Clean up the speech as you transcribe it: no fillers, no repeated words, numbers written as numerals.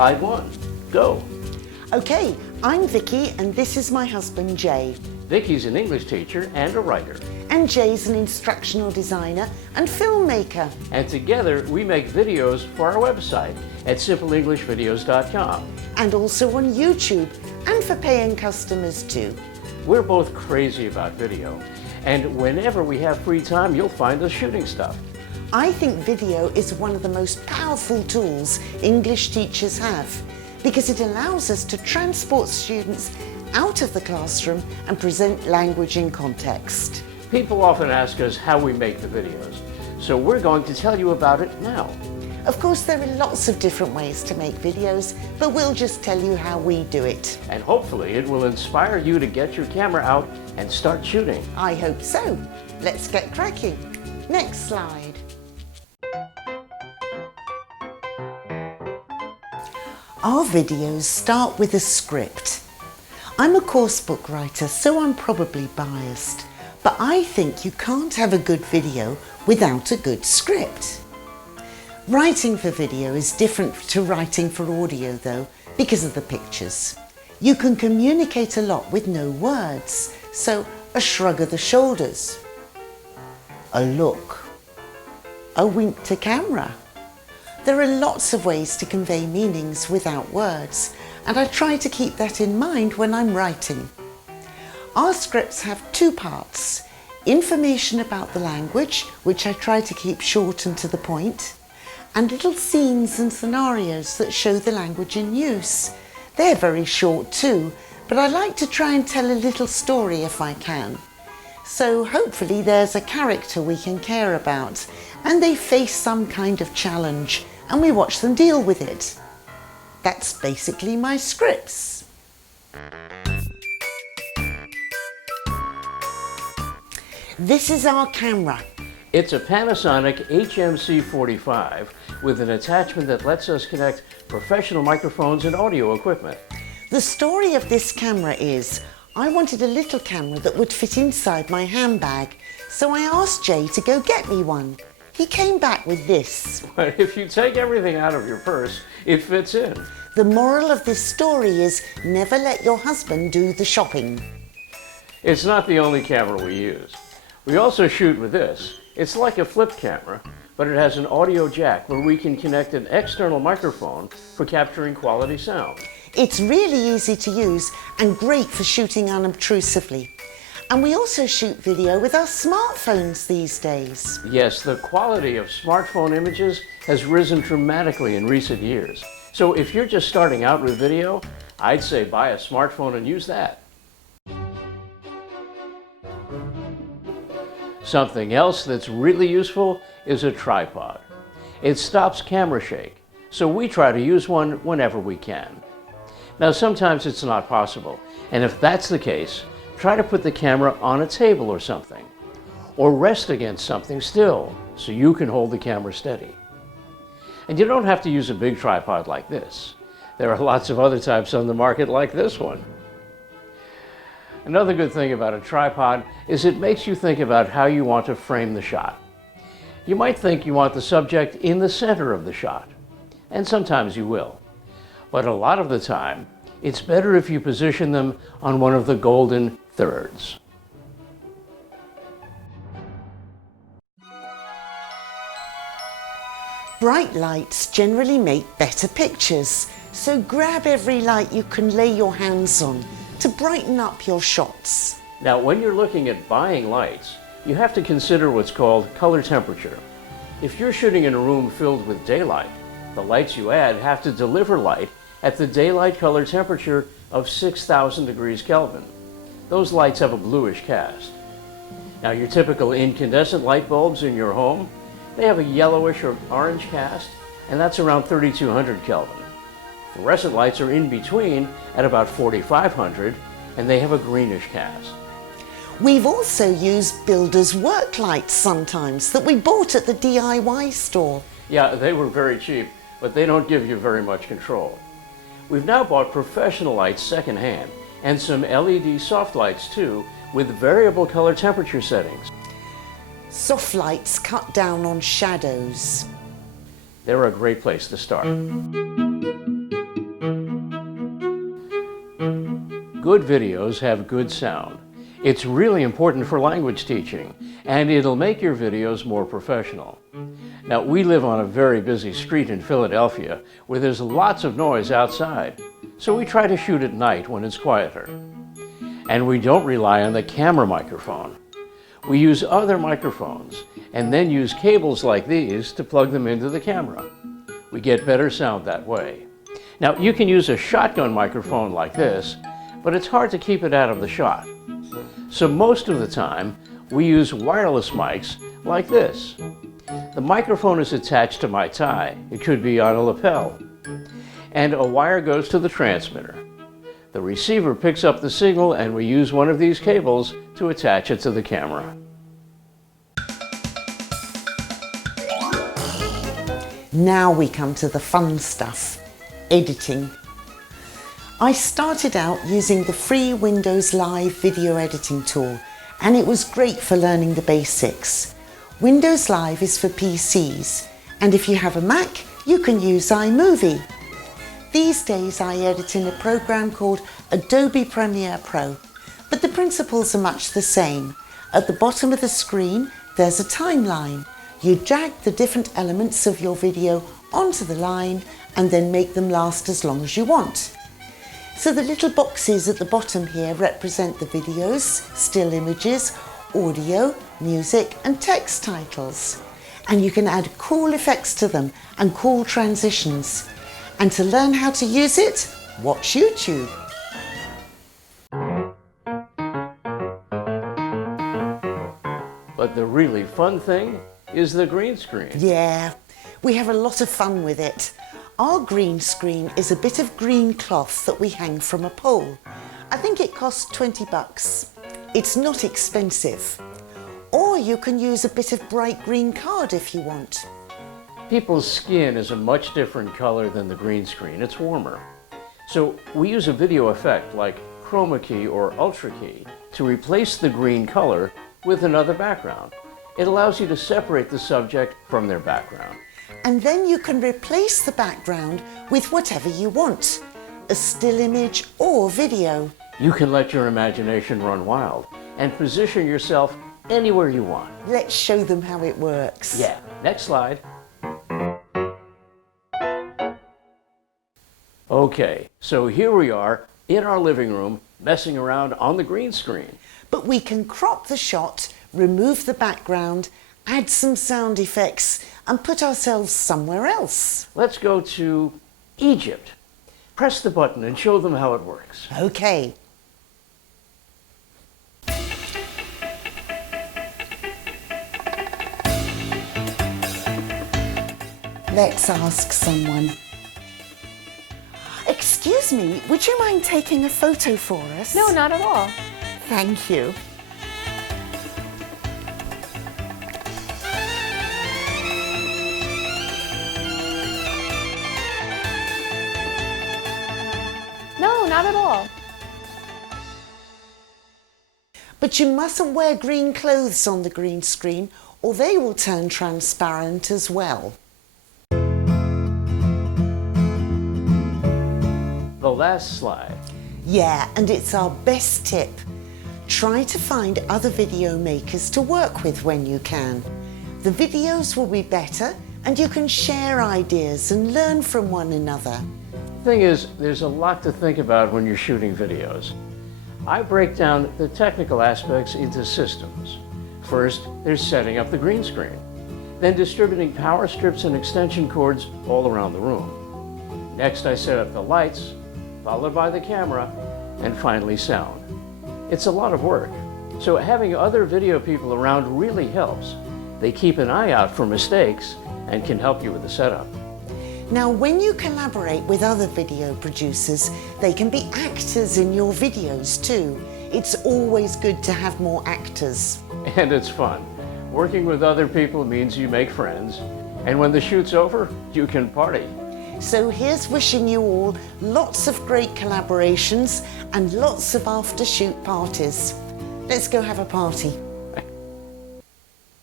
Slide 1. Go. Okay, I'm Vicki and this is my husband Jay. Vicki's an English teacher and a writer. And Jay's an instructional designer and filmmaker. And together we make videos for our website at simpleenglishvideos.com. And also on YouTube and for paying customers too. We're both crazy about video. And whenever we have free time, you'll find us shooting stuff. I think video is one of the most powerful tools English teachers have because it allows us to transport students out of the classroom and present language in context. People often ask us how we make the videos, so we're going to tell you about it now. Of course, there are lots of different ways to make videos, but we'll just tell you how we do it. And hopefully it will inspire you to get your camera out and start shooting. I hope so. Let's get cracking. Next slide. Our videos start with a script. I'm a course book writer, so I'm probably biased, but I think you can't have a good video without a good script. Writing for video is different to writing for audio though, because of the pictures. You can communicate a lot with no words, so a shrug of the shoulders, a look, a wink to camera. There are lots of ways to convey meanings without words, and I try to keep that in mind when I'm writing. Our scripts have two parts: information about the language, which I try to keep short and to the point, and little scenes and scenarios that show the language in use. They're very short too, but I like to try and tell a little story if I can. So hopefully there's a character we can care about, and they face some kind of challenge, and we watch them deal with it. That's basically my scripts. This is our camera. It's a Panasonic HMC45 with an attachment that lets us connect professional microphones and audio equipment. The story of this camera is, I wanted a little camera that would fit inside my handbag, so I asked Jay to go get me one. He came back with this. But if you take everything out of your purse, it fits in. The moral of this story is, never let your husband do the shopping. It's not the only camera we use. We also shoot with this. It's like a flip camera, but it has an audio jack where we can connect an external microphone for capturing quality sound. It's really easy to use and great for shooting unobtrusively. And we also shoot video with our smartphones these days. Yes, the quality of smartphone images has risen dramatically in recent years. So if you're just starting out with video, I'd say buy a smartphone and use that. Something else that's really useful is a tripod. It stops camera shake, so we try to use one whenever we can. Now sometimes it's not possible, and if that's the case, try to put the camera on a table or something, or rest against something still so you can hold the camera steady. And you don't have to use a big tripod like this. There are lots of other types on the market like this one. Another good thing about a tripod is it makes you think about how you want to frame the shot. You might think you want the subject in the center of the shot, and sometimes you will. But a lot of the time, it's better if you position them on one of the golden thirds. Bright lights generally make better pictures, so grab every light you can lay your hands on to brighten up your shots. Now, when you're looking at buying lights, you have to consider what's called color temperature. If you're shooting in a room filled with daylight, the lights you add have to deliver light at the daylight color temperature of 6,000 degrees Kelvin. Those lights have a bluish cast. Now, your typical incandescent light bulbs in your home, they have a yellowish or orange cast, and that's around 3,200 Kelvin. Fluorescent lights are in between at about 4,500, and they have a greenish cast. We've also used builders' work lights sometimes that we bought at the DIY store. Yeah, they were very cheap, but they don't give you very much control. We've now bought professional lights secondhand, and some LED soft lights too, with variable color temperature settings. Soft lights cut down on shadows. They're a great place to start. good videos have good sound. It's really important for language teaching, and it'll make your videos more professional. Now, we live on a very busy street in Philadelphia where there's lots of noise outside, so we try to shoot at night when it's quieter. And we don't rely on the camera microphone. We use other microphones and then use cables like these to plug them into the camera. We get better sound that way. Now, you can use a shotgun microphone like this, but it's hard to keep it out of the shot. So most of the time, we use wireless mics like this. The microphone is attached to my tie. It could be on a lapel. And a wire goes to the transmitter. The receiver picks up the signal, and we use one of these cables to attach it to the camera. Now we come to the fun stuff, editing. I started out using the free Windows Live video editing tool, and it was great for learning the basics. Windows Live is for PCs, and if you have a Mac, you can use iMovie. These days I edit in a program called Adobe Premiere Pro, but the principles are much the same. At the bottom of the screen, there's a timeline. You drag the different elements of your video onto the line and then make them last as long as you want. So the little boxes at the bottom here represent the videos, still images, audio, music and text titles. And you can add cool effects to them and cool transitions. And to learn how to use it, watch YouTube. But the really fun thing is the green screen. Yeah, we have a lot of fun with it. Our green screen is a bit of green cloth that we hang from a pole. I think it costs 20 bucks. It's not expensive. Or you can use a bit of bright green card if you want. People's skin is a much different color than the green screen. It's warmer. So we use a video effect like chroma key or ultra key to replace the green color with another background. It allows you to separate the subject from their background. And then you can replace the background with whatever you want, a still image or video. You can let your imagination run wild and position yourself anywhere you want. Let's show them how it works. Yeah, next slide. Okay, so here we are in our living room messing around on the green screen. But we can crop the shot, remove the background, add some sound effects and put ourselves somewhere else. Let's go to Egypt. Press the button and show them how it works. Okay. Let's ask someone. Excuse me, would you mind taking a photo for us? No, not at all. Thank you. No, not at all. But you mustn't wear green clothes on the green screen or they will turn transparent as well. The last slide. Yeah, and it's our best tip. Try to find other video makers to work with when you can. The videos will be better and you can share ideas and learn from one another. Thing is, there's a lot to think about when you're shooting videos. I break down the technical aspects into systems. First, there's setting up the green screen, then distributing power strips and extension cords all around the room. Next, I set up the lights, followed by the camera, and finally sound. It's a lot of work, so having other video people around really helps. They keep an eye out for mistakes and can help you with the setup. Now, when you collaborate with other video producers, they can be actors in your videos too. It's always good to have more actors. And it's fun. Working with other people means you make friends, and when the shoot's over, you can party. So here's wishing you all lots of great collaborations and lots of after-shoot parties. Let's go have a party.